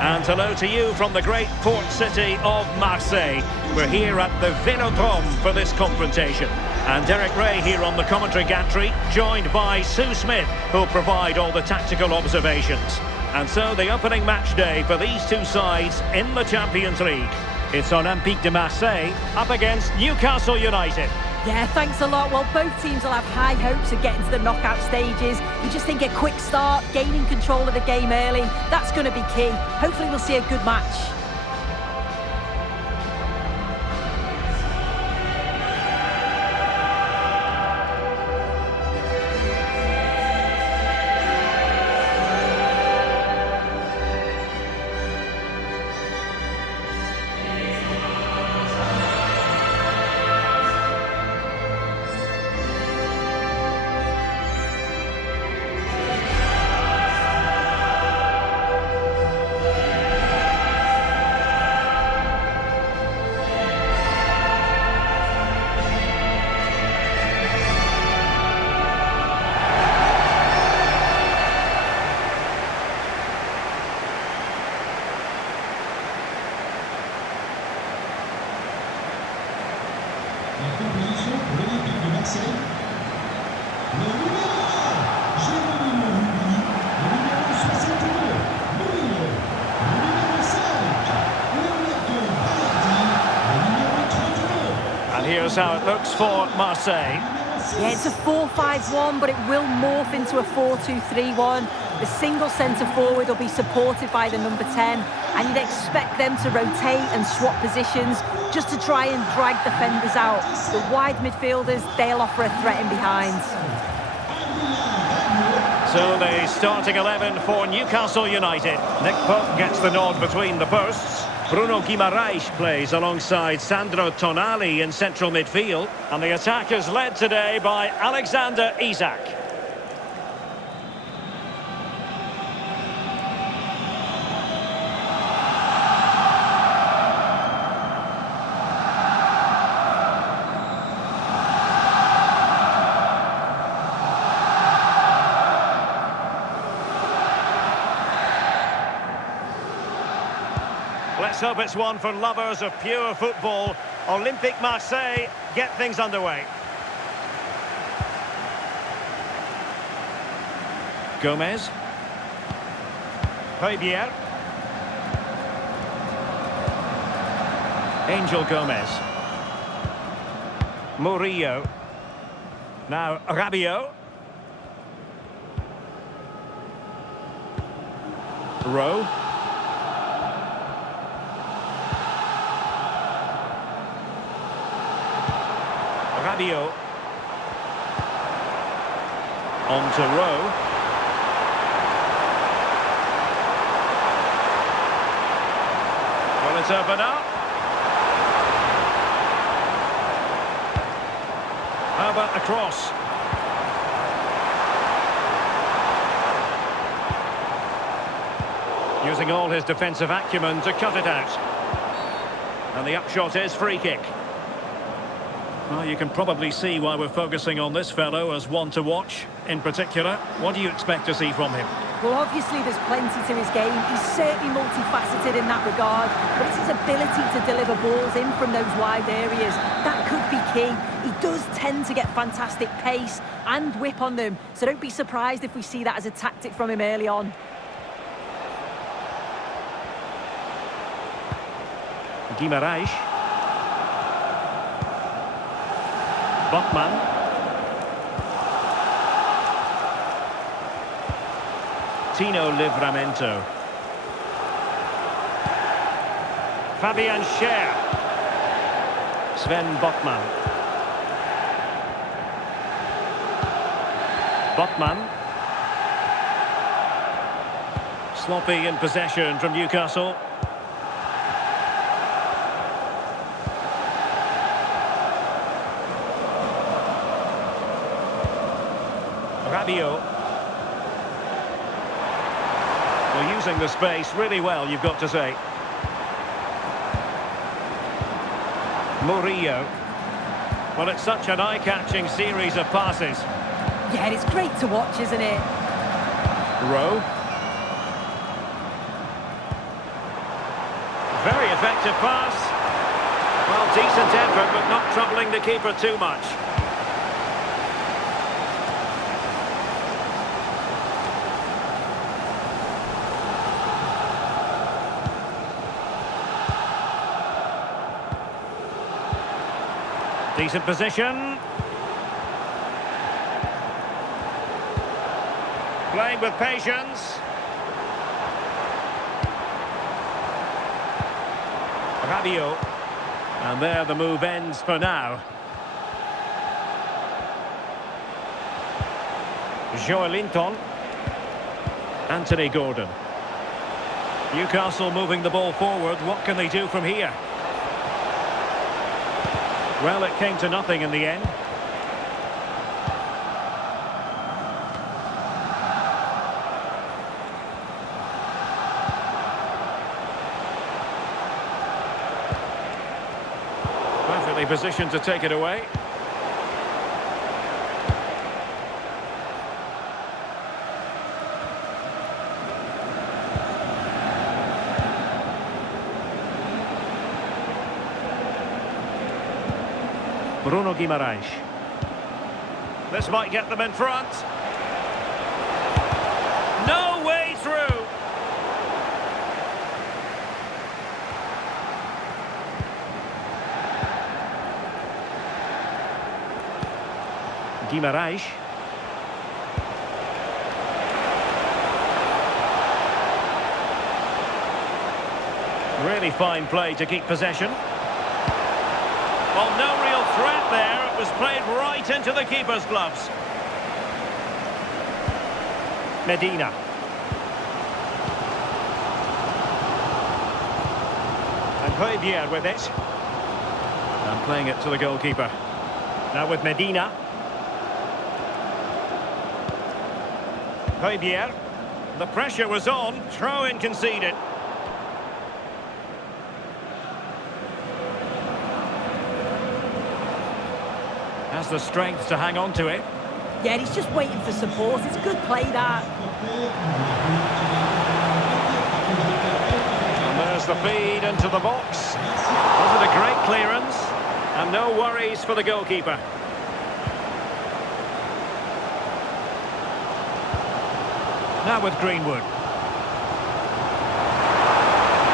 And hello to you from the great port city of Marseille. We're here at the Velodrome for this confrontation. And Derek Ray here on the commentary gantry, joined by Sue Smith, who'll provide all the tactical observations. And so the opening match day for these two sides in the Champions League. It's Olympique de Marseille up against Newcastle United. Yeah, thanks a lot. Well, both teams will have high hopes of getting to the knockout stages. You just think a quick start, gaining control of the game early, that's going to be key. Hopefully we'll see a good match. La composition pour l'Olympique de Marseille. Le numéro 1, Jérémy Louis. Le numéro 62, Louis. Le numéro 5, Leonardo Balerdi. Le numéro 32. And here's how it looks for Marseille. Yeah, it's a 4-5-1, but it will morph into a 4-2-3-1. The single centre-forward will be supported by the number 10, and you'd expect them to rotate and swap positions just to try and drag defenders out. The wide midfielders, they'll offer a threat in behind. So the starting 11 for Newcastle United. Nick Pope gets the nod between the posts. Bruno Guimaraes plays alongside Sandro Tonali in central midfield. And the attack is led today by Alexander Isak. Let's hope it's one for lovers of pure football. Olympique Marseille get things underway. Gomez. Højbjerg. Angel Gomez. Murillo. Now Rabiot. Rowe. Rabiot. On to Rowe. Well, it's open up. How about the cross? Using all his defensive acumen to cut it out. And the upshot is free kick. Well, you can probably see why we're focusing on this fellow as one to watch. In particular, what do you expect to see from him? Well, obviously there's plenty to his game. He's certainly multifaceted in that regard, but it's his ability to deliver balls in from those wide areas. That could be key. He does tend to get fantastic pace and whip on them, so don't be surprised if we see that as a tactic from him early on. Guimaraes. Botman. Tino Livramento. Fabian Schär. Sven Botman. Botman. Sloppy in possession from Newcastle. Rabiot. Well, using the space really well, you've got to say. Murillo. Well, it's such an eye-catching series of passes. Yeah, it's great to watch, isn't it? Rowe. Very effective pass. Well, decent effort, but not troubling the keeper too much. Decent position. Playing with patience. Rabiot. And there the move ends for now. Joelinton. Anthony Gordon. Newcastle moving the ball forward. What can they do from here? Well, it came to nothing in the end. Perfectly positioned to take it away. Bruno Guimaraes. This might get them in front. No way through. Guimaraes. Really fine play to keep possession. Well, no real threat there. It was played right into the keeper's gloves. Medina. And Højbjerg with it. And playing it to the goalkeeper. Now with Medina. Højbjerg. The pressure was on. Throw-in conceded. Has the strength to hang on to it. Yeah, he's just waiting for support. It's good play, that. And there's the feed into the box. Wasn't a great clearance. And no worries for the goalkeeper. Now with Greenwood.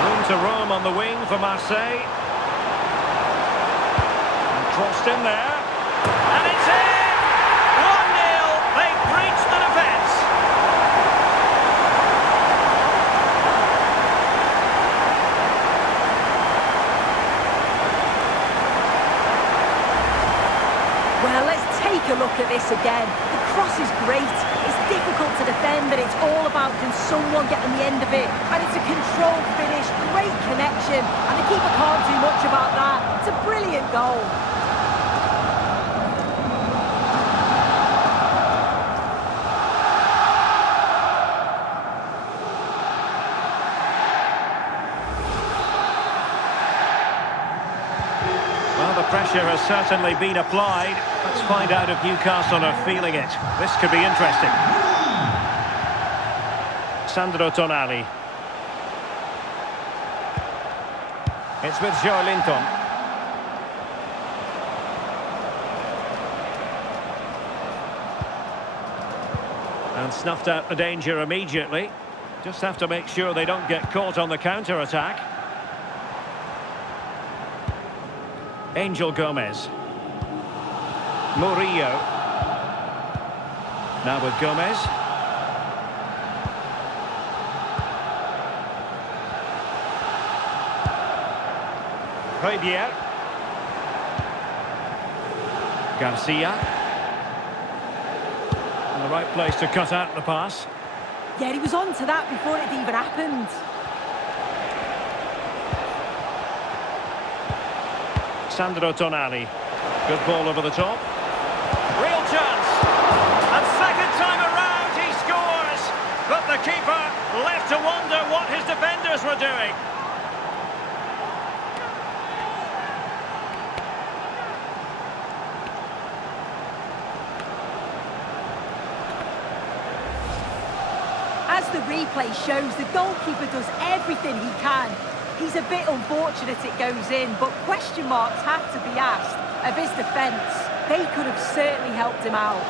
Room to roam on the wing for Marseille. And crossed in there. And it's in! 1-0. They breached the defence. Well, let's take a look at this again. The cross is great. It's difficult to defend, and it's all about can someone get on the end of it. And it's a controlled finish, great connection, and the keeper can't do much about that. It's a brilliant goal. Pressure has certainly been applied. Let's find out if Newcastle are feeling it. This could be interesting. Sandro Tonali. It's with Joelinton. And snuffed out the danger immediately. Just have to make sure they don't get caught on the counter-attack. Angel Gomez. Murillo. Now with Gomez. Højbjerg. Garcia. In the right place to cut out the pass. Yeah, he was on to that before it even happened. Sandro Tonali. Good ball over the top. Real chance. And second time around he scores. But the keeper left to wonder what his defenders were doing. As the replay shows, the goalkeeper does everything he can. He's a bit unfortunate it goes in, but question marks have to be asked of his defence. They could have certainly helped him out.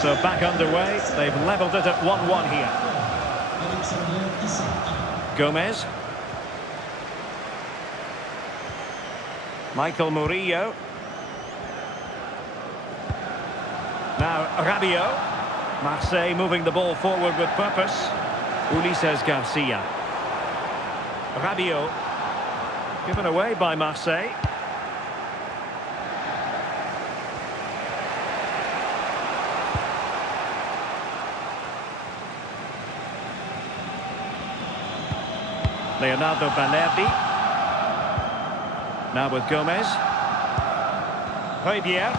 So back underway, they've levelled it at 1-1 here. Gomez. Michael Murillo. Now Rabiot. Marseille moving the ball forward with purpose. Ulises Garcia. Rabiot. Given away by Marseille. Leonardo Balerdi. Now with Gomez. Højbjerg.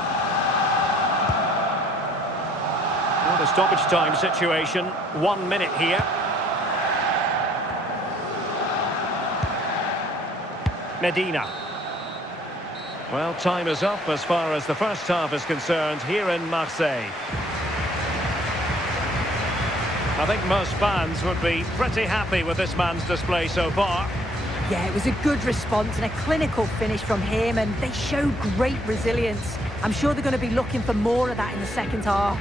Well, the stoppage time situation. 1 minute here. Medina. Well, time is up as far as the first half is concerned here in Marseille. I think most fans would be pretty happy with this man's display so far. Yeah, it was a good response and a clinical finish from him, and they show great resilience. I'm sure they're going to be looking for more of that in the second half.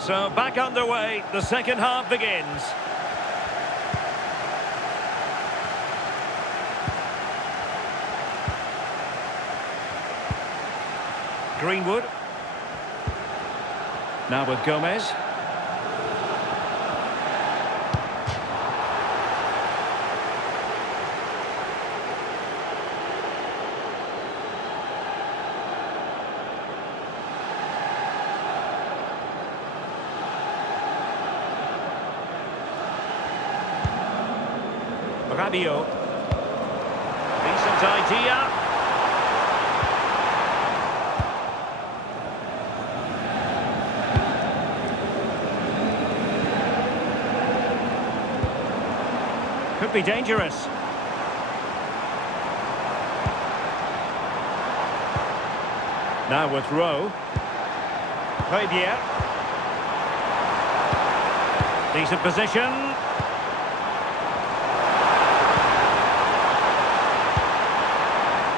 So back underway, the second half begins. Greenwood. Now with Gomez. Rabiot. Decent idea. Could be dangerous. Now with Rowe. Højbjerg. Decent position.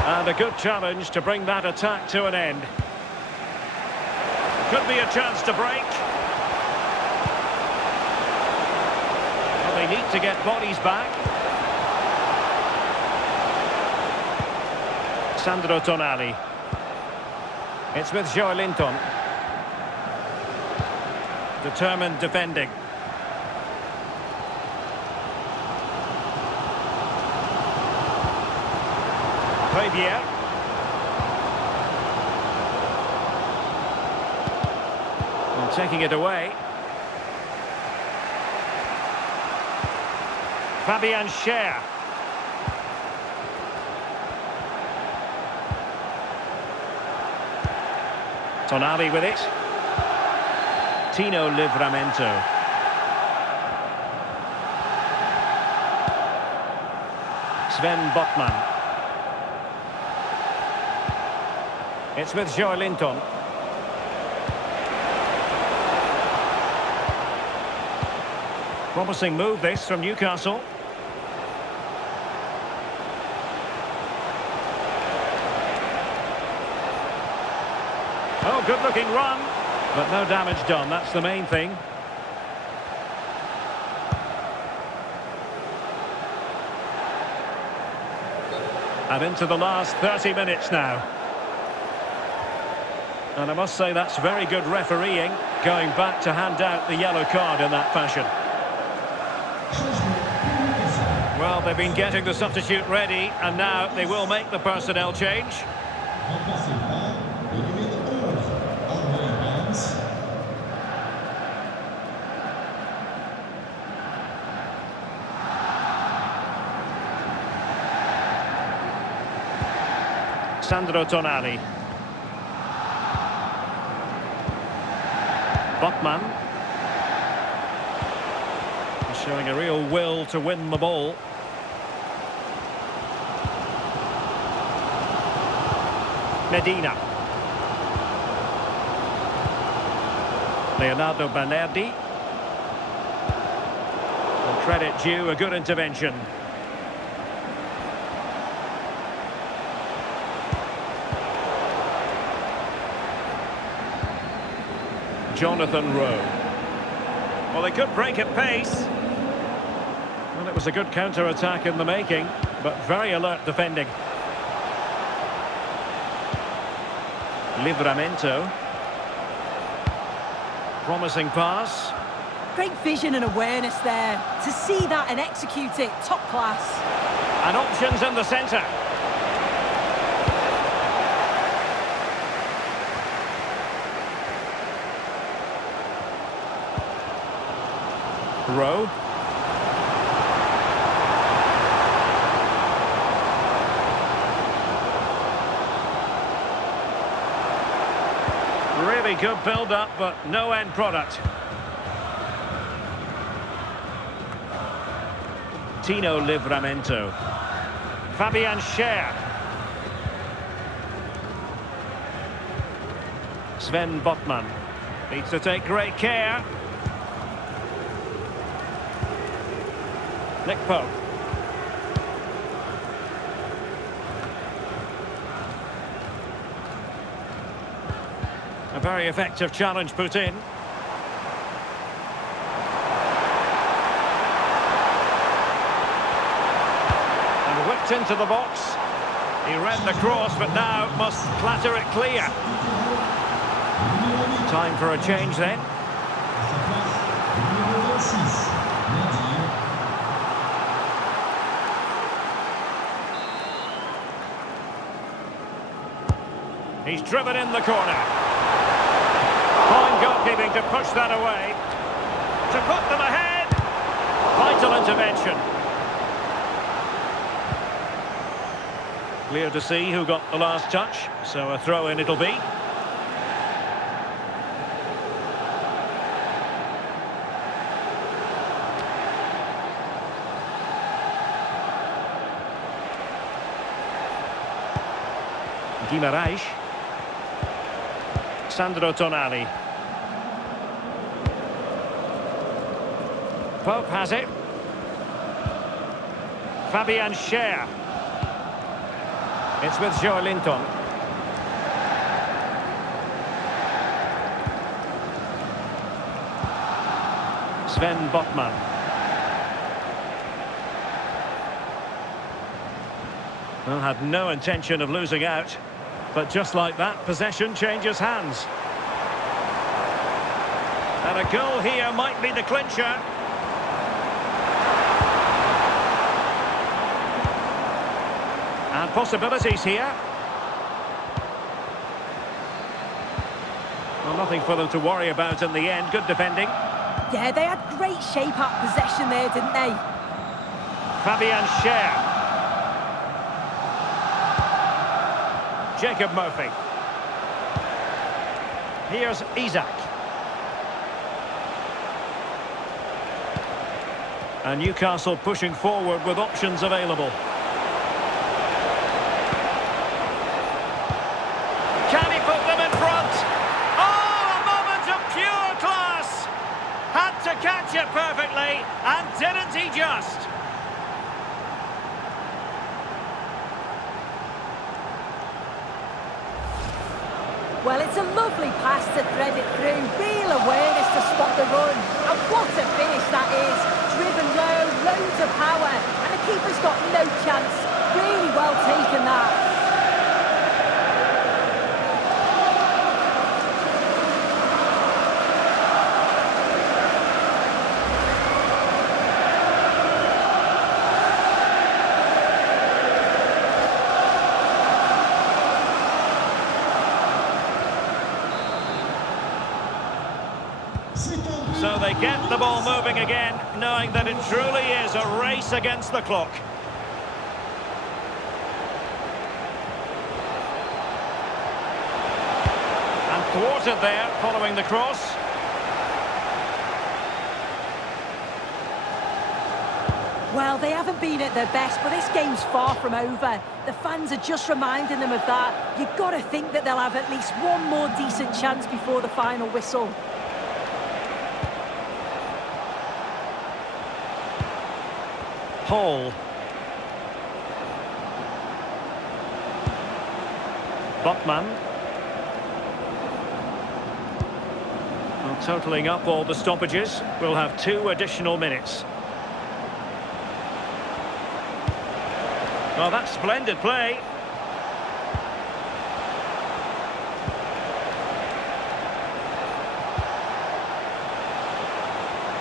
And a good challenge to bring that attack to an end. Could be a chance to break. Well, they need to get bodies back. Sandro Tonali. It's with Joelinton. Determined defending. Højbjerg. And taking it away. Fabian Schär. Tonali with it. Tino Livramento. Sven Botman. It's with Joelinton. Promising move this from Newcastle. Oh, good looking run. But no damage done, that's the main thing. And into the last 30 minutes now. And I must say that's very good refereeing, going back to hand out the yellow card in that fashion. Well, they've been getting the substitute ready, and now they will make the personnel change. Sandro Tonali. Botman. Showing a real will to win the ball. Medina. Leonardo Banerdi. And credit due, a good intervention. Jonathan Rowe. Well, they could break at pace. Well, it was a good counter-attack in the making, but very alert defending. Livramento. Promising pass. Great vision and awareness there. To see that and execute it, top class. And options in the centre. Rowe. Really good build-up, but no end product. Tino Livramento. Fabian Schär. Sven Botman. Needs to take great care. Nick Pope. A very effective challenge put in. And whipped into the box. He read the cross, but now must clatter it clear. Time for a change then. He's driven in the corner. Fine goalkeeping to push that away. To put them ahead. Vital intervention. Clear to see who got the last touch. So a throw-in it'll be. Guimaraes. Sandro Tonali. Pope has it. Fabian Schär. It's with Joe Linton. Sven Botman. Well, had no intention of losing out. But just like that, possession changes hands. And a goal here might be the clincher. And possibilities here. Well, nothing for them to worry about in the end. Good defending. Yeah, they had great shape up possession there, didn't they? Fabian Schär. Jacob Murphy. Here's Isak. And Newcastle pushing forward with options available. Can he put them in front? Oh, a moment of pure class! Had to catch it perfectly, and didn't he just? Well, it's a lovely pass to thread it through. Real awareness to spot the run. And what a finish that is. Driven low, loads of power. And the keeper's got no chance. Really well taken that. So they get the ball moving again, knowing that it truly is a race against the clock. And thwarted there, following the cross. Well, they haven't been at their best, but this game's far from over. The fans are just reminding them of that. You've got to think that they'll have at least one more decent chance before the final whistle. Hall. Botman. Well, totalling up all the stoppages, we'll have 2 additional minutes. Well, that's splendid play.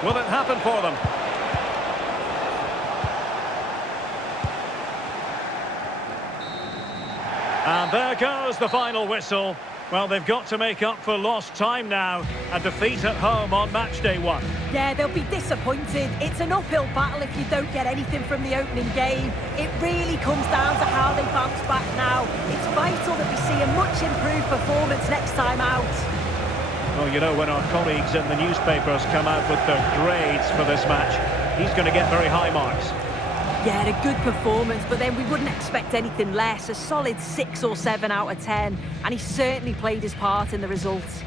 Will it happen for them? And there goes the final whistle. Well, they've got to make up for lost time now. A defeat at home on match day 1. Yeah, they'll be disappointed. It's an uphill battle if you don't get anything from the opening game. It really comes down to how they bounce back now. It's vital that we see a much improved performance next time out. Well, you know, when our colleagues in the newspapers come out with their grades for this match, he's going to get very high marks. Yeah, a good performance, but then we wouldn't expect anything less. A solid 6 or 7 out of 10, and he certainly played his part in the results.